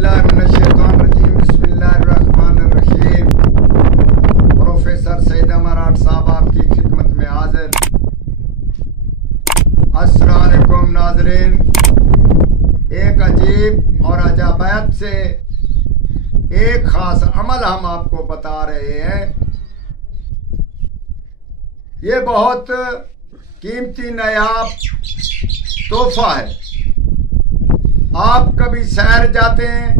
औज़ुबिल्लाहिमिनश्शैतानिर्रजीम बिस्मिल्लाहिर्रहमानिर्रहीम। प्रोफेसर सईद मराठ साहब आपकी खिदमत में हाजिर। अस्सलाम वालेकुम नाज़रीन। एक अजीब और अजाबात से एक खास अमल हम आपको बता रहे हैं। ये बहुत कीमती नायाब तोहफा है। आप कभी सैर जाते हैं,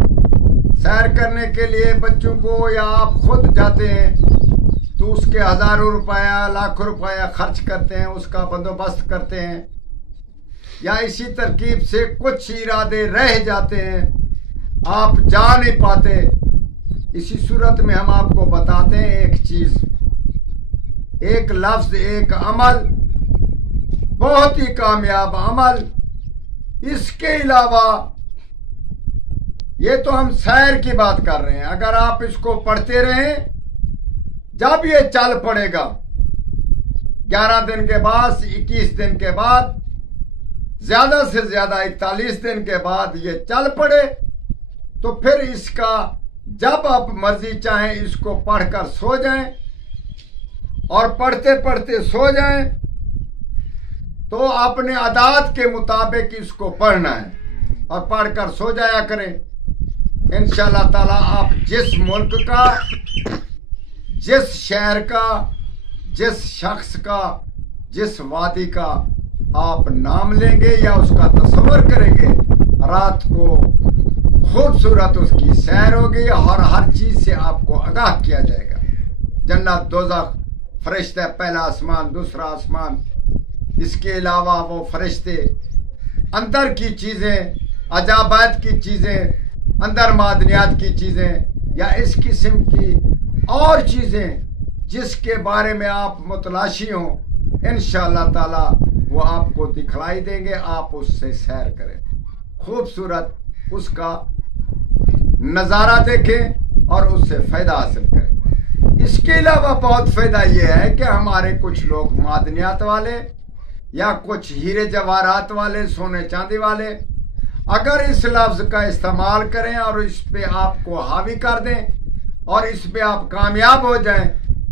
सैर करने के लिए बच्चों को, या आप खुद जाते हैं तो उसके हज़ारों रुपया लाखों रुपया खर्च करते हैं, उसका बंदोबस्त करते हैं, या इसी तरकीब से कुछ इरादे रह जाते हैं, आप जा नहीं पाते। इसी सूरत में हम आपको बताते हैं एक चीज़, एक लफ्ज़, एक अमल, बहुत ही कामयाब अमल। इसके अलावा ये तो हम सैर की बात कर रहे हैं। अगर आप इसको पढ़ते रहें, जब ये चल पड़ेगा 11 दिन के बाद, 21 दिन के बाद, ज्यादा से ज्यादा 41 दिन के बाद ये चल पड़े, तो फिर इसका जब आप मर्जी चाहें इसको पढ़कर सो जाएं, और पढ़ते पढ़ते सो जाएं, तो अपने आदात के मुताबिक इसको पढ़ना है और पढ़कर सो जाया करें। इंशाअल्लाह ताला आप जिस मुल्क का, जिस शहर का, जिस शख्स का, जिस वादी का आप नाम लेंगे या उसका तस्वर करेंगे, रात को खूबसूरत उसकी सैर होगी और हर चीज से आपको आगाह किया जाएगा। जन्नत, दोज़ख, फरिश्ते, पहला आसमान, दूसरा आसमान, इसके अलावा वो फरिश्ते, अंदर की चीज़ें, अजाबात की चीज़ें, अंदर मादनियात की चीज़ें, या इस किस्म की और चीज़ें जिसके बारे में आप मुतलाशी हों, इंशाअल्लाह ताला वो आपको दिखलाई देंगे। आप उससे सैर करें, खूबसूरत उसका नज़ारा देखें और उससे फ़ायदा हासिल करें। इसके अलावा बहुत फ़ायदा ये है कि हमारे कुछ लोग मादनियात वाले या कुछ हीरे जवाहरात वाले, सोने चांदी वाले, अगर इस लफ्ज़ का इस्तेमाल करें और इस पे आपको हावी कर दें और इस पे आप कामयाब हो जाएं,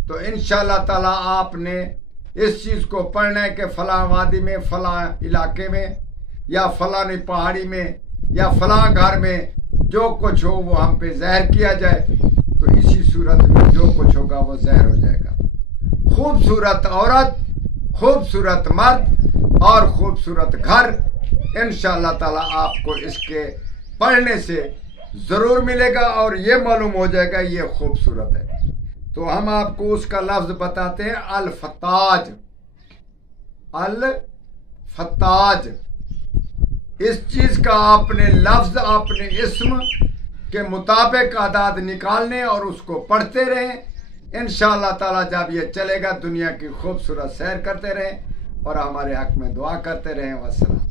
तो इंशाअल्लाह ताला आपने इस चीज़ को पढ़ना है कि फ़लाँ वादी में, फ़लाँ इलाके में, या फ़लानी पहाड़ी में, या फ़लाँ घर में जो कुछ हो वो हम पे ज़हर किया जाए, तो इसी सूरत में जो कुछ होगा वो ज़हर हो जाएगा। खूबसूरत औरत, खूबसूरत मर्द और खूबसूरत घर, इंशाअल्लाह ताला आपको इसके पढ़ने से ज़रूर मिलेगा और ये मालूम हो जाएगा ये खूबसूरत है। तो हम आपको उसका लफ्ज़ बताते हैं, अल फताज। अल फताज, इस चीज़ का आपने लफ्ज़ अपने इस्म के मुताबिक आदाद निकालने और उसको पढ़ते रहें। इंशाअल्लाह ताला जब ये चलेगा, दुनिया की खूबसूरत सैर करते रहें और हमारे हक में दुआ करते रहें। वस्सलाम।